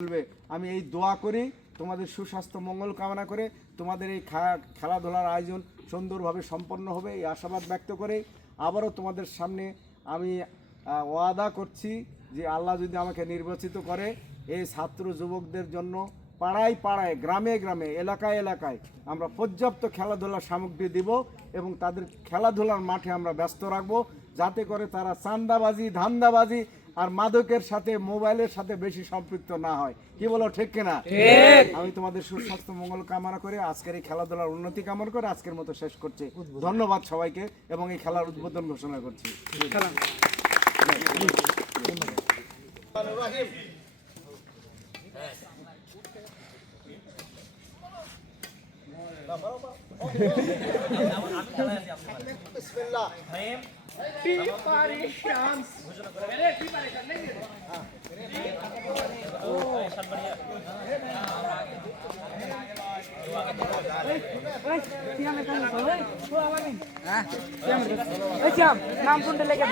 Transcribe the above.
বলবে। আমি এই দোয়া করি তোমাদের সুস্বাস্থ্য মঙ্গল কামনা করে তোমাদের এই খেলাধুলার আয়োজন সুন্দরভাবে সম্পন্ন হবে এই আশাবাদ ব্যক্ত করে আবারও তোমাদের সামনে আমি ওয়াদা করছি যে আল্লাহ যদি আমাকে নির্বাচিত করে এই ছাত্র যুবকদের জন্য পাড়ায় পাড়ায় গ্রামে গ্রামে এলাকায় এলাকায় আমরা পর্যাপ্ত খেলাধুলার সামগ্রী দিব এবং তাদের খেলাধুলার মাঠে আমরা ব্যস্ত রাখবো যাতে করে তারা চাঁদাবাজি ধান্দাবাজি আর মাদকের সাথে মোবাইলের সাথে বেশি সম্পৃক্ত না হয়। কি বলো ঠিক কিনা? আমি তোমাদের সুস্বাস্থ্য মঙ্গল কামনা করে আজকের এই খেলাধুলার উন্নতি কামনা করে আজকের মতো শেষ করছি। ধন্যবাদ সবাইকে এবং এই খেলার উদ্বোধন ঘোষণা করছি। নাম শুনতে লেগে